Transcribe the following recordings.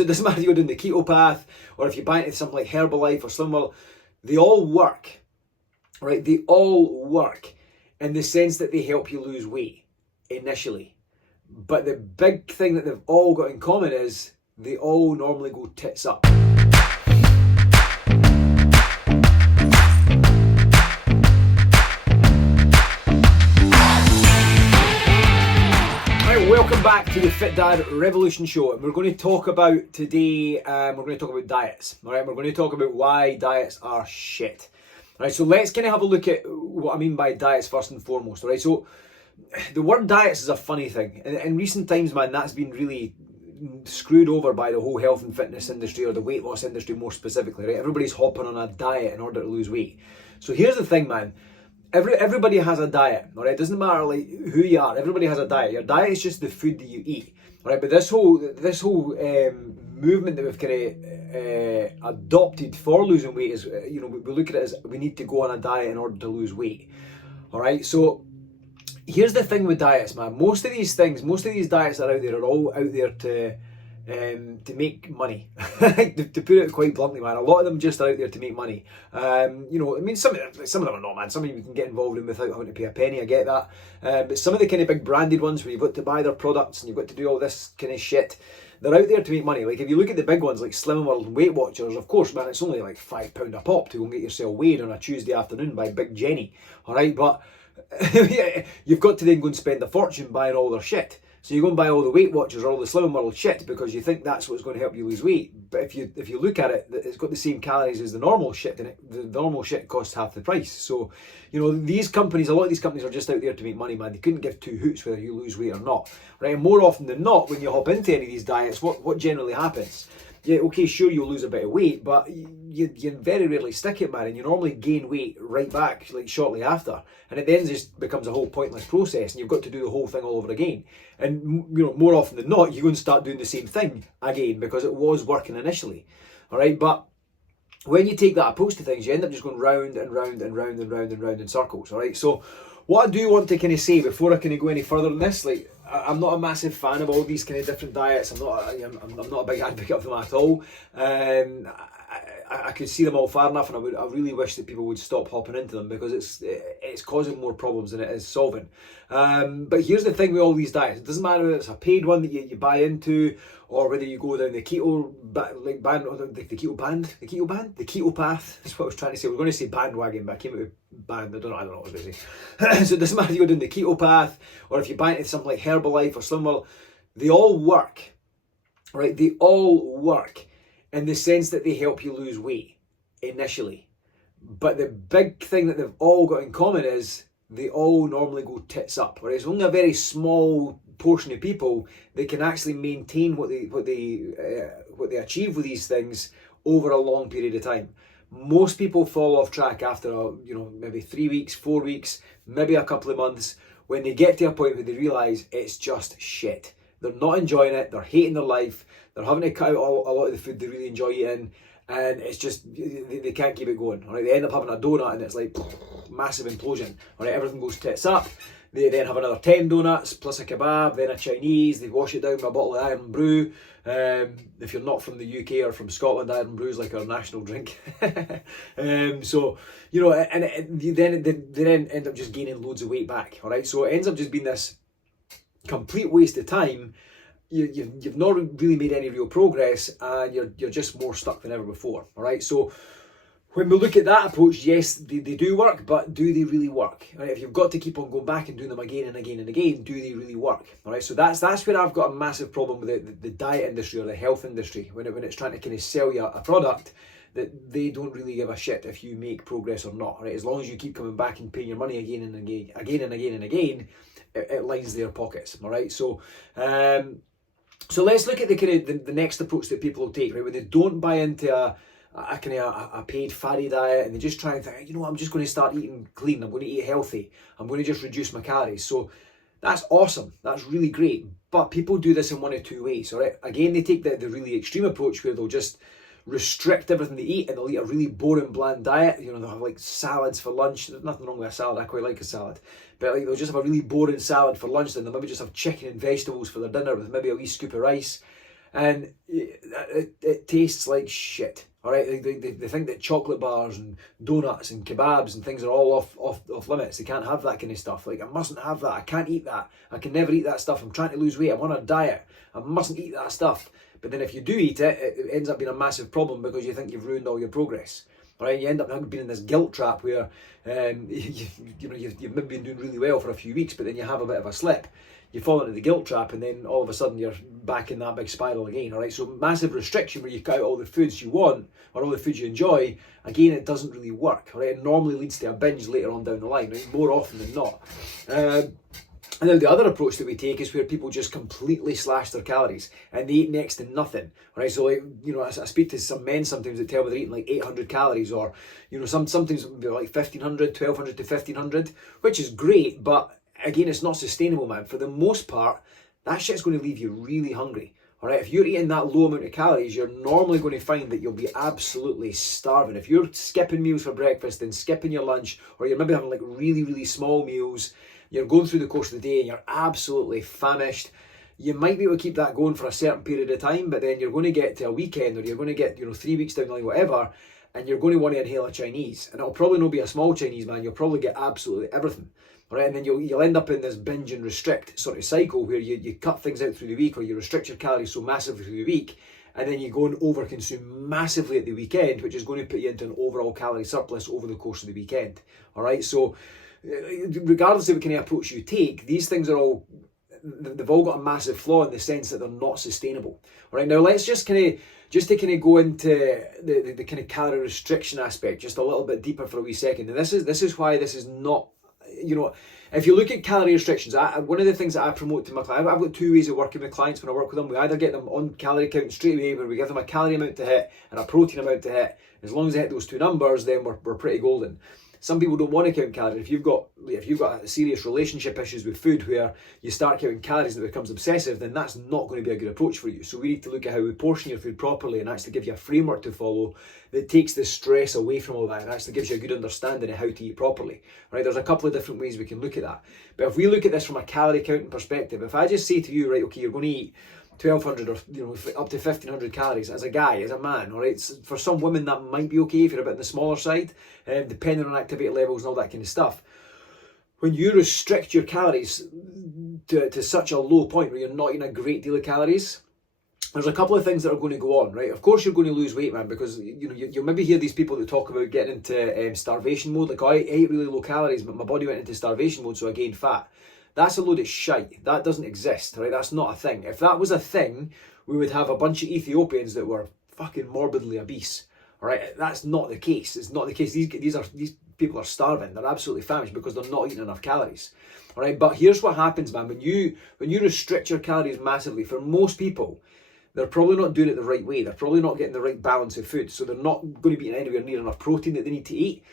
It doesn't matter if you're doing the keto path or if you're buying into something like Herbalife or Slimwell, they all work, right? They all work in the sense that they help you lose weight initially. But the big thing that they've all got in common is they all normally go tits up. Welcome back to the Fit Dad Revolution Show, and we're going to talk about today, we're going to talk about diets, all right? We're going to talk about why diets are shit. All right, so let's kind of have a look at what I mean by diets first and foremost, all right? So the word diets is a funny thing. In recent times, man, that's been really screwed over by the whole health and fitness industry, or the weight loss industry more specifically, right? Everybody's hopping on a diet in order to lose weight. So here's the thing, man. Everybody has a diet, all right? It doesn't matter like who you are. Everybody has a diet. Your diet is just the food that you eat, all right? But this whole movement that we've kind of adopted for losing weight is, we look at it as we need to go on a diet in order to lose weight, all right? So here's the thing with diets, man. Most of these diets that are out there are all out there to make money. to put it quite bluntly, man, a lot of them just are out there to make money. I mean, some of them are not, man. Some of them you can get involved in without having to pay a penny. I get that, but some of the kind of big branded ones where you've got to buy their products and you've got to do all this kind of shit, they're out there to make money. Like if you look at the big ones like Slim World and Weight Watchers, of course, man, it's only like £5 a pop to go and get yourself weighed on a Tuesday afternoon by Big Jenny, all right? But you've got to then go and spend a fortune buying all their shit. So you go and buy all the Weight Watchers or all the Slim World shit because you think that's what's going to help you lose weight. But if you look at it, it's got the same calories as the normal shit, and the normal shit costs half the price. So, these companies, a lot of these companies are just out there to make money, man. They couldn't give two hoots whether you lose weight or not, right? And more often than not, when you hop into any of these diets, what generally happens? Yeah, okay, sure, you'll lose a bit of weight, but you very rarely stick it, man, and you normally gain weight right back, like shortly after, and it then just becomes a whole pointless process, and you've got to do the whole thing all over again. And more often than not, you go and start doing the same thing again because it was working initially, all right? But when you take that approach to things, you end up just going round and round and round and round and round in circles, all right? So what I do want to kind of say before I kind of go any further than this, like, I'm not a massive fan of all these kind of different diets. I'm not a big advocate of them at all. I could see them all far enough, and I really wish that people would stop hopping into them because it's causing more problems than it is solving. But here's the thing with all these diets: it doesn't matter whether it's a paid one that you buy into, or whether you go down the keto the keto path. That's what I was trying to say. I was going to say bandwagon, but I came out with band. I don't know what I was going to say. So it doesn't matter if you're doing the keto path, or if you buy into something like Herbalife or Slimwell. They all work, right? They all work in the sense that they help you lose weight initially. But the big thing that they've all got in common is they all normally go tits up. Right? It's only a very small portion of people that can actually maintain what they achieve with these things over a long period of time. Most people fall off track after maybe 3 weeks, 4 weeks, maybe a couple of months, when they get to a point where they realise it's just shit. They're not enjoying it, they're hating their life, they're having to cut out a lot of the food they really enjoy eating, and it's just, they can't keep it going. All right, they end up having a donut and it's like massive implosion. All right, everything goes tits up. They then have another 10 donuts plus a kebab, then a Chinese. They wash it down with a bottle of Iron Brew. If you're not from the UK or from Scotland, Iron Brew is like our national drink. Then they end up just gaining loads of weight back. All right, so it ends up just being this complete waste of time. You've not really made any real progress, and you're just more stuck than ever before. All right, so when we look at that approach, yes, they do work, but do they really work? All right, if you've got to keep on going back and doing them again and again and again, do they really work? All right, so that's where I've got a massive problem with the diet industry or the health industry when it's trying to kind of sell you a product that they don't really give a shit if you make progress or not. All right, as long as you keep coming back and paying your money again and again and again and again, it lines their pockets. All right, so let's look at the next approach that people will take, right? When they don't buy into a paid fatty diet and they just try and think, I'm just going to start eating clean, I'm going to eat healthy, I'm going to just reduce my calories. So that's awesome, that's really great. But people do this in one of two ways, all right? Again, they take the really extreme approach where they'll just restrict everything they eat and they'll eat a really boring, bland diet. They'll have like salads for lunch. There's nothing wrong with a salad, I quite like a salad. But they'll just have a really boring salad for lunch, then they'll maybe just have chicken and vegetables for their dinner with maybe a wee scoop of rice. and it tastes like shit. All right, they think that chocolate bars and donuts and kebabs and things are all off limits. They can't have that kind of stuff. Like, I mustn't have that. I can't eat that. I can never eat that stuff. I'm trying to lose weight. I'm on a diet. I mustn't eat that stuff. But then if you do eat it, it ends up being a massive problem because you think you've ruined all your progress. All right, you end up being in this guilt trap where you've maybe been doing really well for a few weeks, but then you have a bit of a slip. You fall into the guilt trap, and then all of a sudden you're back in that big spiral again. All right, so massive restriction where you cut out all the foods you want or all the foods you enjoy. Again, it doesn't really work. All right, it normally leads to a binge later on down the line, right? More often than not. And then the other approach that we take is where people just completely slash their calories and they eat next to nothing. All right, so like, I speak to some men sometimes that tell me they're eating like 800 calories, or sometimes like 1500, 1200 to 1500, which is great, but again, it's not sustainable, man. For the most part, that shit's going to leave you really hungry. All right, if you're eating that low amount of calories, you're normally going to find that you'll be absolutely starving. If you're skipping meals for breakfast and skipping your lunch, or you're maybe having like really, really small meals, you're going through the course of the day and you're absolutely famished, you might be able to keep that going for a certain period of time, but then you're going to get to a weekend, or you're going to get 3 weeks down the line, whatever, and you're going to want to inhale a Chinese. And it'll probably not be a small Chinese, man. You'll probably get absolutely everything. All right, and then you'll end up in this binge and restrict sort of cycle where you cut things out through the week, or you restrict your calories so massively through the week, and then you go and overconsume massively at the weekend, which is going to put you into an overall calorie surplus over the course of the weekend. All right, so regardless of what kind of approach you take, these things are all, they've all got a massive flaw in the sense that they're not sustainable. All right, now let's just go into the kind of calorie restriction aspect just a little bit deeper for a wee second. And this is why this is not, if you look at calorie restrictions, one of the things that I promote to my clients, I've got two ways of working with clients when I work with them. We either get them on calorie counting straight away, where we give them a calorie amount to hit and a protein amount to hit. As long as they hit those two numbers, then we're pretty golden. Some people don't want to count calories. If you've got serious relationship issues with food where you start counting calories and it becomes obsessive, then that's not going to be a good approach for you. So we need to look at how we portion your food properly and actually give you a framework to follow that takes the stress away from all that and actually gives you a good understanding of how to eat properly. Right? There's a couple of different ways we can look at that. But if we look at this from a calorie counting perspective, if I just say to you, right, okay, you're going to eat 1200 or up to 1500 calories as a guy, as a man, all right? For some women that might be okay if you're a bit on the smaller side, depending on activity levels and all that kind of stuff. When you restrict your calories to such a low point where you're not eating a great deal of calories, there's a couple of things that are going to go on, right? Of course you're going to lose weight, man, because you'll maybe hear these people that talk about getting into starvation mode, like, oh, I ate really low calories, but my body went into starvation mode, so I gained fat. That's a load of shite. That doesn't exist, right? That's not a thing. If that was a thing, we would have a bunch of Ethiopians that were fucking morbidly obese, all right? That's not the case. It's not the case. These people are starving. They're absolutely famished because they're not eating enough calories, all right? But here's what happens, man. When you restrict your calories massively, for most people, they're probably not doing it the right way. They're probably not getting the right balance of food. So they're not going to be eating anywhere near enough protein that they need to eat.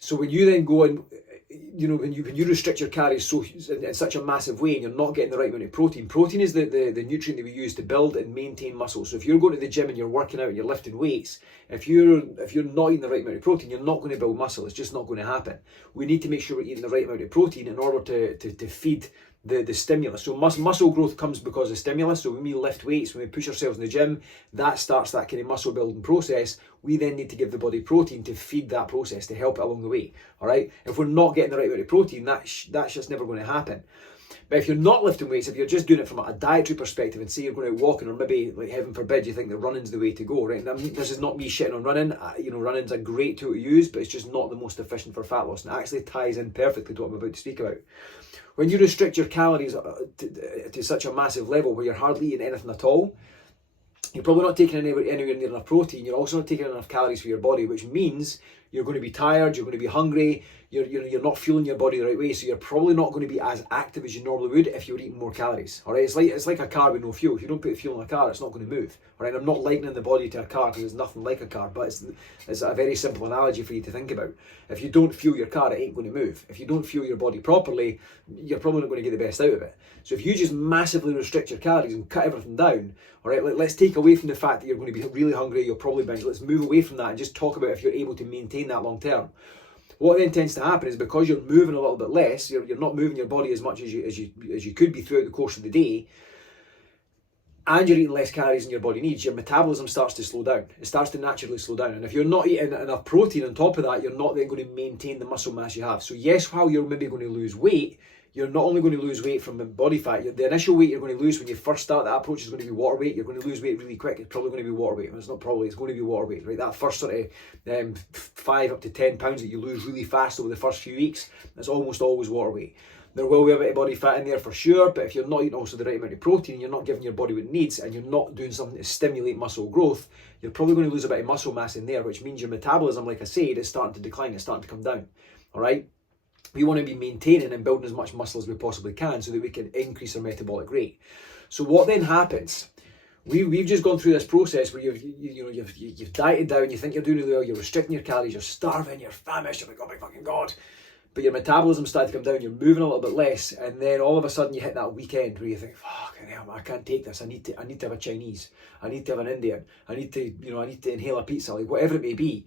So when you then go and when you restrict your calories so in such a massive way and you're not getting the right amount of protein is the nutrient that we use to build and maintain muscle. So if you're going to the gym and you're working out and you're lifting weights, if you're not eating the right amount of protein, you're not going to build muscle. It's just not going to happen. We need to make sure we're eating the right amount of protein in order to feed the stimulus. So muscle growth comes because of stimulus. So when we lift weights, when we push ourselves in the gym, that starts that kind of muscle building process. We then need to give the body protein to feed that process, to help it along the way. All right. If we're not getting the right amount of protein, that's just never going to happen. But if you're not lifting weights, if you're just doing it from a dietary perspective and say you're going out walking, or maybe, like, heaven forbid, you think that running's the way to go, right? And this is not me shitting on running. Running's a great tool to use, but it's just not the most efficient for fat loss. And it actually ties in perfectly to what I'm about to speak about. When you restrict your calories to such a massive level where you're hardly eating anything at all, you're probably not taking anywhere near enough protein. You're also not taking enough calories for your body, which means you're going to be tired, you're going to be hungry, you're not fueling your body the right way, so you're probably not going to be as active as you normally would if you were eating more calories. All right, it's like a car with no fuel. If you don't put fuel in a car, it's not going to move. All right, I'm not likening the body to a car because it's nothing like a car, but it's a very simple analogy for you to think about. If you don't fuel your car, it ain't going to move. If you don't fuel your body properly, you're probably not going to get the best out of it. So if you just massively restrict your calories and cut everything down, all right, let's take away from the fact that you're going to be really hungry, you'll probably binge. Let's move away from that and just talk about if you're able to maintain that long term. What then tends to happen is, because you're moving a little bit less, you're not moving your body as much as you could be throughout the course of the day. and you're eating less calories than your body needs, your metabolism starts to slow down. It starts to naturally slow down. And if you're not eating enough protein on top of that, you're not then going to maintain the muscle mass you have. So yes, while you're maybe going to lose weight, you're not only going to lose weight from body fat, the initial weight you're going to lose when you first start that approach is going to be water weight. You're going to lose weight really quick. It's probably going to be water weight. It's not probably, it's going to be water weight, right? That first sort of 5 up to 10 pounds that you lose really fast over the first few weeks, that's almost always water weight. There will be a bit of body fat in there for sure, but if you're not eating also the right amount of protein and you're not giving your body what it needs and you're not doing something to stimulate muscle growth, you're probably going to lose a bit of muscle mass in there, which means your metabolism, like I said, is starting to decline, it's starting to come down, all right? We want to be maintaining and building as much muscle as we possibly can so that we can increase our metabolic rate. So what then happens? We've just gone through this process where you've dieted down, you think you're doing really well, you're restricting your calories, you're starving, you're famished, you're like, oh my fucking God. But your metabolism started to come down, you're moving a little bit less, and then all of a sudden you hit that weekend where you think, fucking hell, I can't take this. I need to have a Chinese, I need to have an Indian, I need to inhale a pizza, like whatever it may be.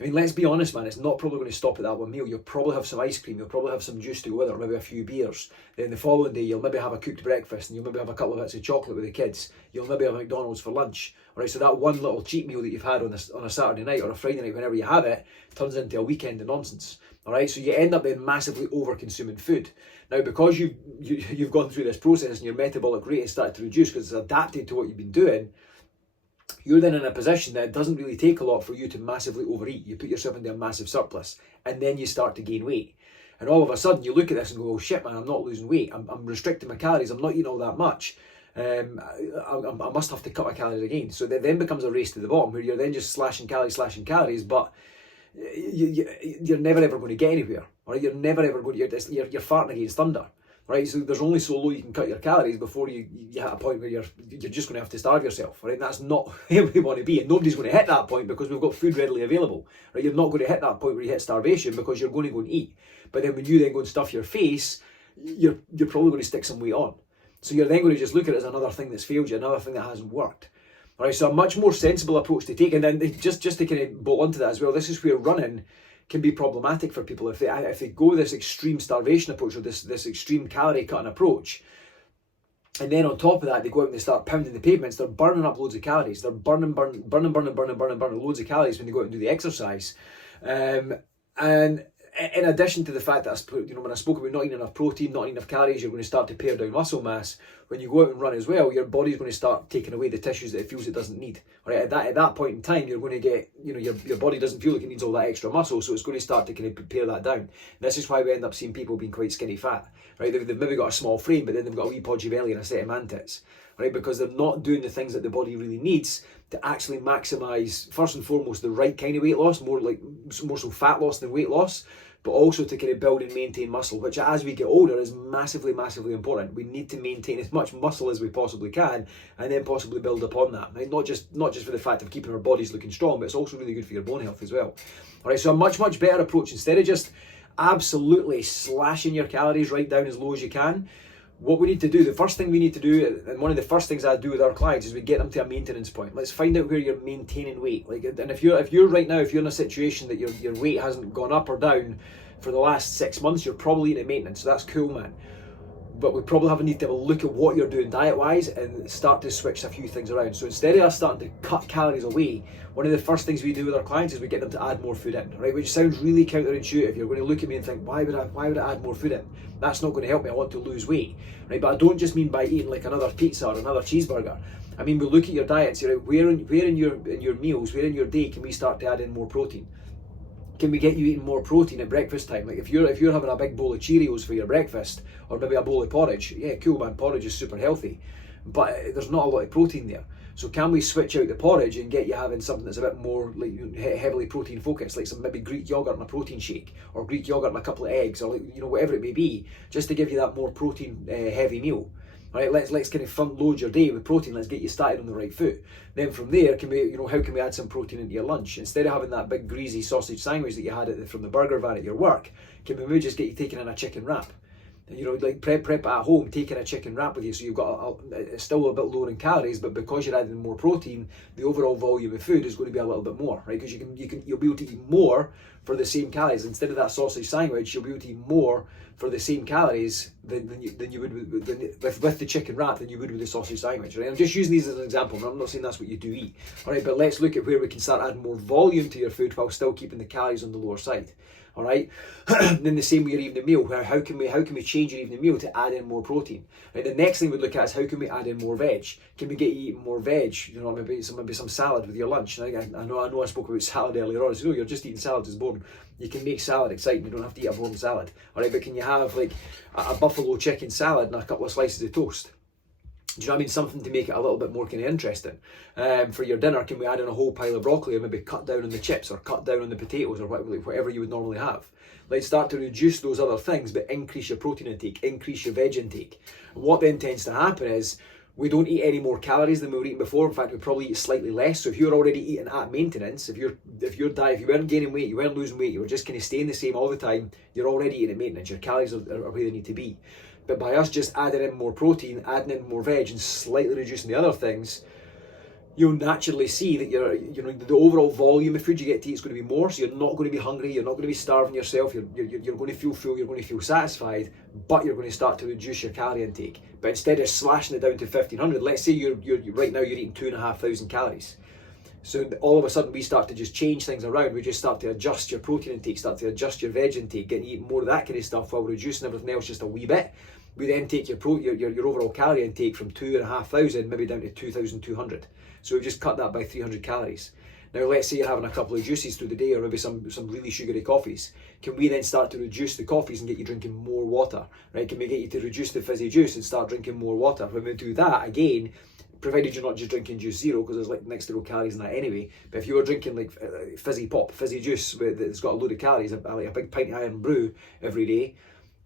I mean, let's be honest, man, it's not probably going to stop at that one meal. You'll probably have some ice cream, you'll probably have some juice to go with it, or maybe a few beers. Then the following day, you'll maybe have a cooked breakfast, and you'll maybe have a couple of bits of chocolate with the kids. You'll maybe have McDonald's for lunch. All right, so that one little cheat meal that you've had on a Saturday night or a Friday night, whenever you have it, turns into a weekend of nonsense. All right, so you end up then massively over-consuming food. Now, because you've gone through this process and your metabolic rate has started to reduce because it's adapted to what you've been doing, you're then in a position that it doesn't really take a lot for you to massively overeat. You put yourself into a massive surplus and then you start to gain weight. And all of a sudden you look at this and go, oh shit man, I'm not losing weight. I'm restricting my calories. I'm not eating all that much. I must have to cut my calories again. So it then becomes a race to the bottom where you're then just slashing calories, but you're never ever going to get anywhere. All right? You're never ever going to, you're farting against thunder. Right, so there's only so low you can cut your calories before you hit a point where you're just going to have to starve yourself. Right, and that's not where we want to be, and nobody's going to hit that point because we've got food readily available. Right, you're not going to hit that point where you hit starvation because you're going to go and eat. But then when you then go and stuff your face, you're probably going to stick some weight on. So you're then going to just look at it as another thing that's failed you, another thing that hasn't worked. All right, so a much more sensible approach to take, and then just to kind of bolt onto that as well, this is where running can be problematic for people if they go this extreme starvation approach or this extreme calorie cutting approach, and then on top of that they go out and they start pounding the pavements. They're burning up loads of calories. They're burning loads of calories when they go out and do the exercise. And in addition to the fact that when I spoke about not eating enough protein, not eating enough calories, you're going to start to pare down muscle mass. When you go out and run as well, your body's going to start taking away the tissues that it feels it doesn't need. Right, at that point in time, you're going to get, your body doesn't feel like it needs all that extra muscle, so it's going to start to kind of pare that down. And this is why we end up seeing people being quite skinny fat. Right, they've maybe got a small frame, but then they've got a wee podgy belly and a set of man tits. Right, because they're not doing the things that the body really needs to actually maximise, first and foremost, the right kind of weight loss, more so fat loss than weight loss, but also to kind of build and maintain muscle, which as we get older is massively, massively important. We need to maintain as much muscle as we possibly can and then possibly build upon that. Right? Not just for the fact of keeping our bodies looking strong, but it's also really good for your bone health as well. All right, so a much, much better approach, instead of just absolutely slashing your calories right down as low as you can, what we need to do, the first thing we need to do, and one of the first things I do with our clients, is we get them to a maintenance point. Let's find out where you're maintaining weight. And if you're right now, if you're in a situation that your weight hasn't gone up or down for the last 6 months, you're probably in maintenance. So that's cool, man. But we probably need to have a look at what you're doing diet-wise and start to switch a few things around. So instead of us starting to cut calories away, one of the first things we do with our clients is we get them to add more food in, right? Which sounds really counterintuitive. You're going to look at me and think, why would I add more food in? That's not going to help me. I want to lose weight, right? But I don't just mean by eating like another pizza or another cheeseburger. I mean, we look at your diets. Right? Where in your meals, where in your day can we start to add in more protein? Can we get you eating more protein at breakfast time? Like if you're having a big bowl of Cheerios for your breakfast, or maybe a bowl of porridge, yeah, cool man, porridge is super healthy, but there's not a lot of protein there. So can we switch out the porridge and get you having something that's a bit more like heavily protein focused, like some maybe Greek yogurt and a protein shake, or Greek yogurt and a couple of eggs, or whatever it may be, just to give you that more protein heavy meal. All right, let's kind of front load your day with protein. Let's get you started on the right foot. Then from there, how can we add some protein into your lunch? Instead of having that big greasy sausage sandwich that you had from the burger van at your work, can we maybe just get you taking in a chicken wrap? You know, like prep at home, taking a chicken wrap with you, so you've got it's still a bit lower in calories, but because you're adding more protein, the overall volume of food is going to be a little bit more, right? Because you'll be able to eat more for the same calories. Instead of that sausage sandwich, you'll be able to eat more for the same calories than you would with the chicken wrap than you would with the sausage sandwich, right? I'm just using these as an example. I'm not saying that's what you do eat, all right? But let's look at where we can start adding more volume to your food while still keeping the calories on the lower side. All right. Then the same with your evening meal. How can we change your evening meal to add in more protein? Right. The next thing we'd look at is how can we add in more veg? Can we get you eating more veg? You know, maybe some salad with your lunch. Now, I know I spoke about salad earlier on. So no, you're just eating salad is boring. You can make salad exciting. You don't have to eat a boring salad. All right. But can you have like a buffalo chicken salad and a couple of slices of toast? Do you know what I mean? Something to make it a little bit more kind of interesting. For your dinner, can we add in a whole pile of broccoli, or maybe cut down on the chips, or cut down on the potatoes, or whatever you would normally have? Let's start to reduce those other things, but increase your protein intake, increase your veg intake. And what then tends to happen is we don't eat any more calories than we were eating before. In fact, we probably eat slightly less. So if you're already eating at maintenance, if your diet, if you weren't gaining weight, you weren't losing weight, you were just kind of staying the same all the time, you're already eating at maintenance. Your calories are where they need to be. But by us just adding in more protein, adding in more veg, and slightly reducing the other things, you'll naturally see that the overall volume of food you get to eat is going to be more. So you're not going to be hungry, you're not going to be starving yourself, you're going to feel full, you're going to feel satisfied, but you're going to start to reduce your calorie intake. But instead of slashing it down to 1,500, let's say you're right now you're eating 2,500 calories. So all of a sudden we start to just change things around. We just start to adjust your protein intake, start to adjust your veg intake, getting you eating more of that kind of stuff while reducing everything else just a wee bit. We then take your overall calorie intake from 2,500 maybe down to 2,200. So we've just cut that by 300 calories. Now let's say you're having a couple of juices through the day, or maybe some really sugary coffees. Can we then start to reduce the coffees and get you drinking more water? Right? Can we get you to reduce the fizzy juice and start drinking more water? When we do that, again, provided you're not just drinking juice zero, because there's like next to no calories in that anyway. But if you were drinking like fizzy juice that's got a load of calories, like a big pint of iron brew every day,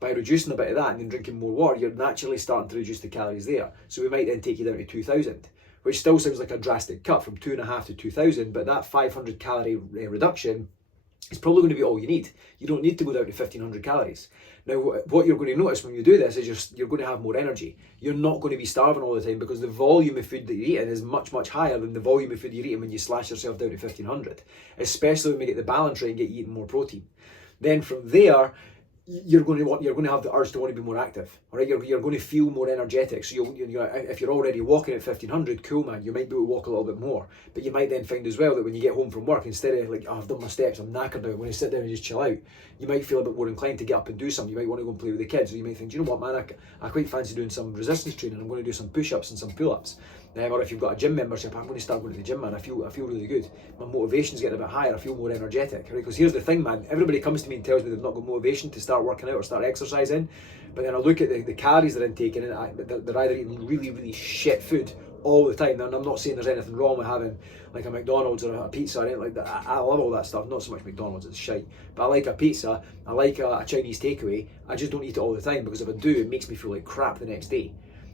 by reducing a bit of that and then drinking more water, you're naturally starting to reduce the calories there. So we might then take you down to 2,000, which still sounds like a drastic cut from 2.5 to 2,000, but that 500 calorie reduction is probably going to be all you need. You don't need to go down to 1,500 calories. Now, what you're going to notice when you do this is you're going to have more energy. You're not going to be starving all the time, because the volume of food that you're eating is much, much higher than the volume of food you're eating when you slash yourself down to 1,500, especially when we get the balance right and get you eating more protein. Then from there, you're going to have the urge to want to be more active. All right, you're going to feel more energetic. So if you're already walking at 1,500, cool man, you might be able to walk a little bit more. But you might then find as well that when you get home from work, instead of like, oh, I've done my steps, I'm knackered now, when I sit down and just chill out, you might feel a bit more inclined to get up and do something. You might want to go and play with the kids, or you might think, do you know what man, I quite fancy doing some resistance training. I'm going to do some push-ups and some pull-ups. Or if you've got a gym membership, I'm going to start going to the gym, man. I feel really good. My motivation's getting a bit higher. I feel more energetic, right? Because here's the thing, man. Everybody comes to me and tells me they've not got motivation to start working out or start exercising. But then I look at the calories they're intaking, and they're either eating really, really shit food all the time. And I'm not saying there's anything wrong with having like a McDonald's or a pizza or anything like that. I love all that stuff. Not so much McDonald's, it's shite. But I like a pizza. I like a Chinese takeaway. I just don't eat it all the time, because if I do, it makes me feel like crap the next day.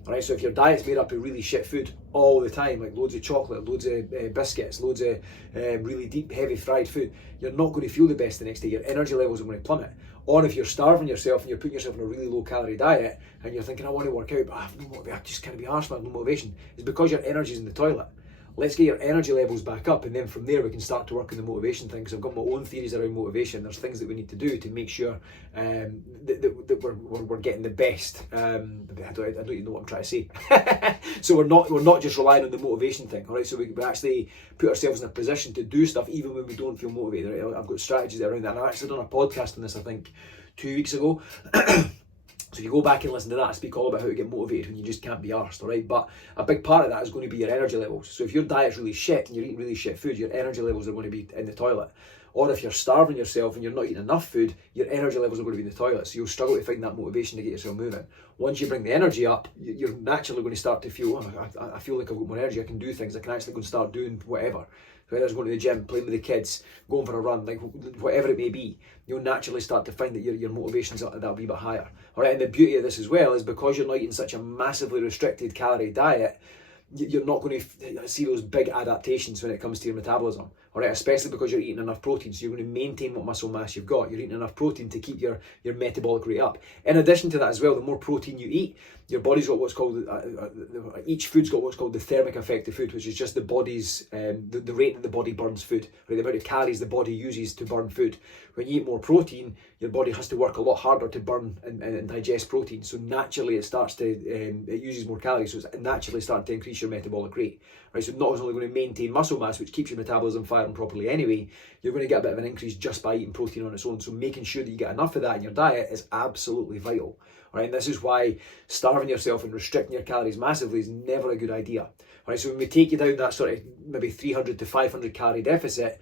Alright, so if your diet's made up of really shit food all the time, like loads of chocolate, loads of biscuits, loads of really deep, heavy fried food, you're not going to feel the best the next day. Your energy levels are going to plummet. Or if you're starving yourself and you're putting yourself on a really low calorie diet and you're thinking, I want to work out, but I just can't be arsed, I have no motivation. It's because your energy's in the toilet. Let's get your energy levels back up, and then from there we can start to work on the motivation thing, because I've got my own theories around motivation. There's things that we need to do to make sure that we're getting the best. I don't even know what I'm trying to say. So we're not just relying on the motivation thing, all right? So we actually put ourselves in a position to do stuff even when we don't feel motivated. Right? I've got strategies around that, and I've actually done a podcast on this, I think, 2 weeks ago. So if you go back and listen to that, I speak all about how to get motivated when you just can't be arsed, all right? But a big part of that is going to be your energy levels. So if your diet's really shit and you're eating really shit food, your energy levels are going to be in the toilet. Or if you're starving yourself and you're not eating enough food, your energy levels are going to be in the toilet. So you'll struggle to find that motivation to get yourself moving. Once you bring the energy up, you're naturally going to start to feel, I feel like I've got more energy, I can do things, I can actually go and start doing whatever. Whether it's going to the gym, playing with the kids, going for a run, like whatever it may be, you'll naturally start to find that your motivation's that wee bit higher. All right, and the beauty of this as well is because you're not eating such a massively restricted calorie diet, you're not going to see those big adaptations when it comes to your metabolism, all right, especially because you're eating enough protein. So you're going to maintain what muscle mass you've got. You're eating enough protein to keep your metabolic rate up. In addition to that as well, the more protein you eat, your body's got what's called, each food's got what's called the thermic effect of food, which is just the body's, the rate that the body burns food, right? The amount of calories the body uses to burn food. When you eat more protein, your body has to work a lot harder to burn and digest protein. So naturally it starts to, it uses more calories, so it's naturally starting to increase your metabolic rate, right? So not only going to maintain muscle mass, which keeps your metabolism firing properly anyway, you're going to get a bit of an increase just by eating protein on its own. So making sure that you get enough of that in your diet is absolutely vital. Right, and this is why starving yourself and restricting your calories massively is never a good idea. Right, so when we take you down that sort of maybe 300 to 500 calorie deficit,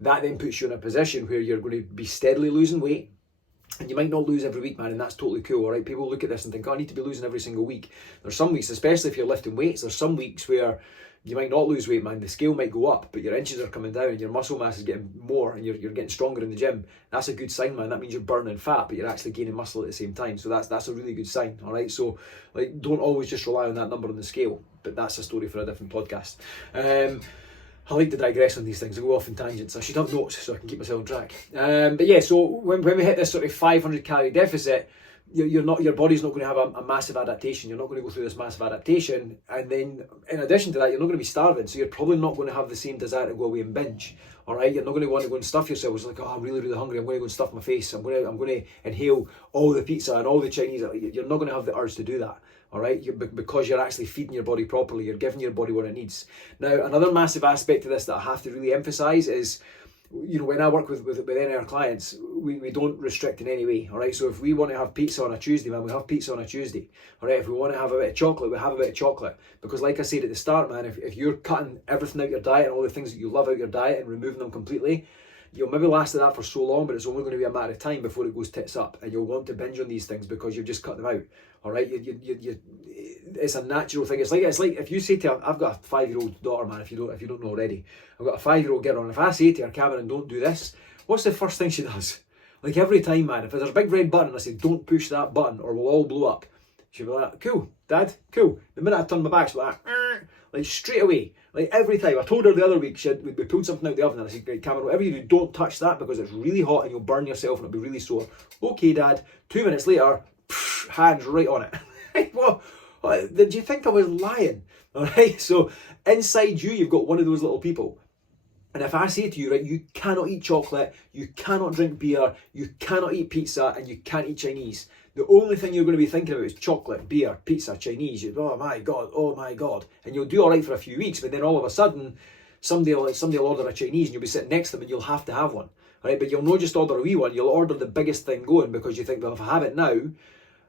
that then puts you in a position where you're going to be steadily losing weight. And you might not lose every week, man, and that's totally cool, all right? People look at this and think, oh, I need to be losing every single week. There's some weeks, especially if you're lifting weights, there's some weeks where you might not lose weight, man. The scale might go up, but your inches are coming down and your muscle mass is getting more and you're getting stronger in the gym. That's a good sign, man. That means you're burning fat, but you're actually gaining muscle at the same time. So that's a really good sign, all right? So, like, don't always just rely on that number on the scale, but that's a story for a different podcast. I like to digress on these things. I go off in tangents. I should have notes so I can keep myself on track. But yeah, so when we hit this sort of 500 calorie deficit, your body's not going to have a massive adaptation. You're not going to go through this massive adaptation, and then in addition to that, you're not going to be starving, so you're probably not going to have the same desire to go away and binge. All right, you're not going to want to go and stuff yourself. It's like, oh, I'm really, really hungry. I'm going to go and stuff my face. I'm going to inhale all the pizza and all the Chinese. You're not going to have the urge to do that. All right, because you're actually feeding your body properly. You're giving your body what it needs. Now, another massive aspect of this that I have to really emphasize is, you know, when I work with any of our clients, we don't restrict in any way, all right? So if we want to have pizza on a Tuesday, man, we have pizza on a Tuesday, all right? If we want to have a bit of chocolate, we have a bit of chocolate. Because like I said at the start, man, if you're cutting everything out your diet and all the things that you love out your diet and removing them completely, you'll maybe last at that for so long, but it's only going to be a matter of time before it goes tits up, and you'll want to binge on these things because you've just cut them out, all right? It's a natural thing. It's like if you say to her, I've got a 5-year-old daughter, man, if you don't know already, I've got a 5-year-old girl, and if I say to her, Cameron, don't do this, what's the first thing she does? Like every time, man, if there's a big red button, I say, don't push that button or we'll all blow up. She'll be like, cool, Dad, cool. The minute I turn my back, she'll be like straight away. Like every time. I told her the other week, we pulled something out the oven and I said, great, Cameron, whatever you do, don't touch that because it's really hot and you'll burn yourself and it'll be really sore. Okay, Dad. 2 minutes later, hands right on it. What? Did you think I was lying? All right. So inside you've got one of those little people. And if I say to you, right, you cannot eat chocolate, you cannot drink beer, you cannot eat pizza, and you can't eat Chinese, the only thing you're going to be thinking about is chocolate, beer, pizza, Chinese. Oh my God. And you'll do all right for a few weeks, but then all of a sudden, somebody will order a Chinese and you'll be sitting next to them and you'll have to have one. Right? But you'll not just order a wee one, you'll order the biggest thing going because you think, well, if I have it now,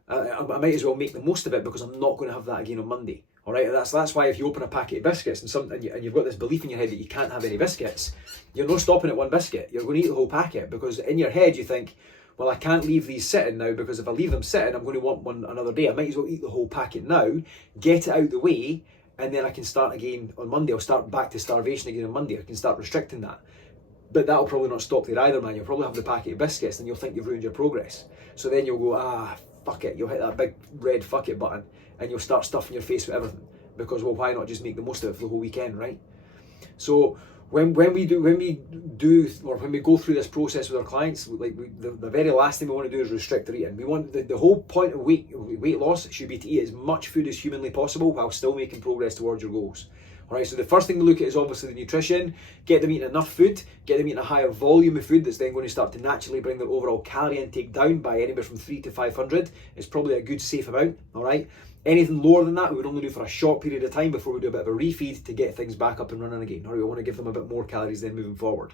I might as well make the most of it because I'm not going to have that again on Monday. All right, that's why if you open a packet of biscuits and you've got this belief in your head that you can't have any biscuits, you're not stopping at one biscuit. You're going to eat the whole packet because in your head you think, well, I can't leave these sitting now because if I leave them sitting, I'm going to want one another day. I might as well eat the whole packet now, get it out the way, and then I can start again on Monday. I'll start back to starvation again on Monday. I can start restricting that. But that'll probably not stop there either, man. You'll probably have the packet of biscuits and you'll think you've ruined your progress. So then you'll go, fuck it. You'll hit that big red fuck it button and you'll start stuffing your face with everything. Because, well, why not just make the most of it for the whole weekend, right? So when we go through this process with our clients, like the very last thing we want to do is restrict their eating. We want the whole point of weight loss should be to eat as much food as humanly possible while still making progress towards your goals. All right, so the first thing to look at is obviously the nutrition. Get them eating enough food, get them eating a higher volume of food that's then going to start to naturally bring their overall calorie intake down by anywhere from 300 to 500. It's probably a good safe amount, all right? Anything lower than that, we would only do for a short period of time before we do a bit of a refeed to get things back up and running again. All right, we want to give them a bit more calories then moving forward.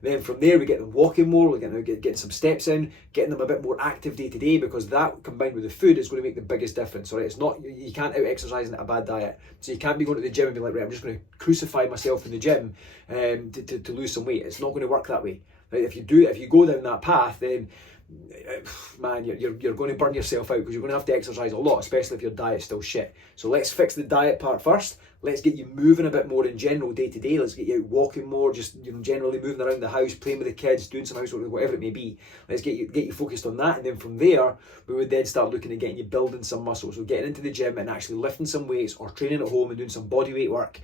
Then from there, we get them walking more, we get them getting some steps in, getting them a bit more active day to day because that combined with the food is going to make the biggest difference. All right, it's not, you can't out exercise in a bad diet. So you can't be going to the gym and be like, right, I'm just going to crucify myself in the gym to lose some weight. It's not going to work that way. Right? If you go down that path, then man, you're going to burn yourself out, because you're going to have to exercise a lot, especially if your diet's still shit. So let's fix the diet part first. Let's get you moving a bit more in general day to day. Let's get you out walking more, just generally moving around the house, playing with the kids, doing some housework, whatever it may be. Let's get you focused on that, and then from there we would then start looking at getting you building some muscle. So getting into the gym and actually lifting some weights, or training at home and doing some body weight work.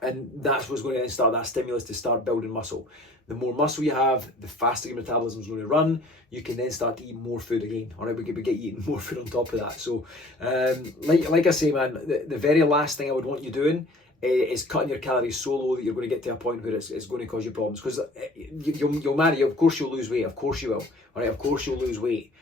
And that's what's going to then start that stimulus to start building muscle. The more muscle you have, the faster your metabolism is going to run. You can then start to eat more food again. All right, we get you eating more food on top of that. So, like I say, man, the very last thing I would want you doing is cutting your calories so low that you're going to get to a point where it's going to cause you problems. Because you'll marry, of course you'll lose weight, of course you will. All right, of course you'll lose weight.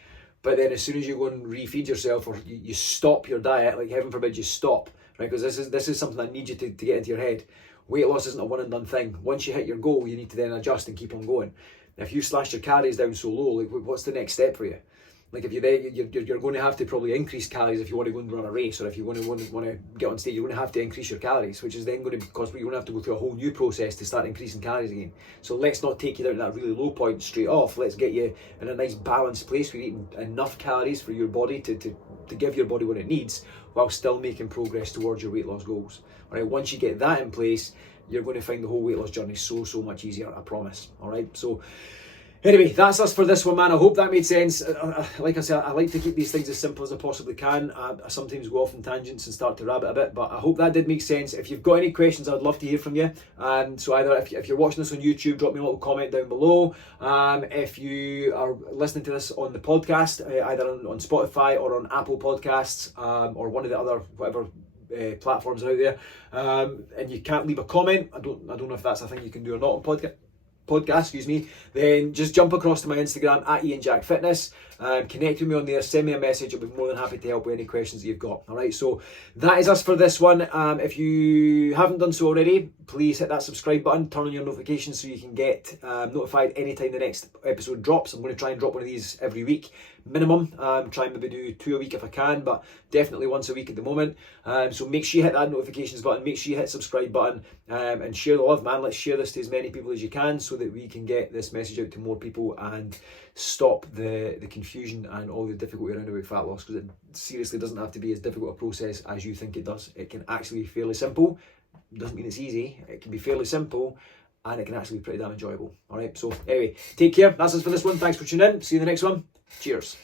But then as soon as you go and refeed yourself, or you stop your diet, like heaven forbid you stop, right? Because this is something I need you to get into your head. Weight loss isn't a one and done thing. Once you hit your goal, you need to then adjust and keep on going. If you slash your calories down so low, like what's the next step for you? Like if you're going to have to probably increase calories if you want to go and run a race, or if you want to get on stage, you're going to have to increase your calories, which is then going to cause you're going to have to go through a whole new process to start increasing calories again. So let's not take you down to that really low point straight off. Let's get you in a nice balanced place where you're eating enough calories for your body to give your body what it needs, while still making progress towards your weight loss goals. All right, once you get that in place, you're going to find the whole weight loss journey so much easier, I promise. All right, so anyway, that's us for this one, man. I hope that made sense. Like I said, I like to keep these things as simple as I possibly can. I sometimes go off on tangents and start to rabbit a bit, but I hope that did make sense. If you've got any questions, I'd love to hear from you. So either if you're watching this on YouTube, drop me a little comment down below. If you are listening to this on the podcast, either on Spotify or on Apple Podcasts, or one of the other whatever platforms are out there, and you can't leave a comment, I don't know if that's a thing you can do or not on podcast, then just jump across to my Instagram at IanJackFitness, connect with me on there, send me a message. I'll be more than happy to help with any questions that you've got. All right, so that is us for this one. If you haven't done so already, please hit that subscribe button, turn on your notifications so you can get notified anytime the next episode drops. I'm going to try and drop one of these every week minimum. Try and maybe do 2 a week if I can, but definitely once a week at the moment. So make sure you hit that notifications button, make sure you hit subscribe button, and share the love, man. Let's share this to as many people as you can, so that we can get this message out to more people and stop the confusion and all the difficulty around about fat loss, because it seriously doesn't have to be as difficult a process as you think it does. It can actually be fairly simple. Doesn't mean it's easy. It can be fairly simple, and it can actually be pretty damn enjoyable. All right, so anyway, take care. That's us for this one. Thanks for tuning in. See you in the next one. Cheers.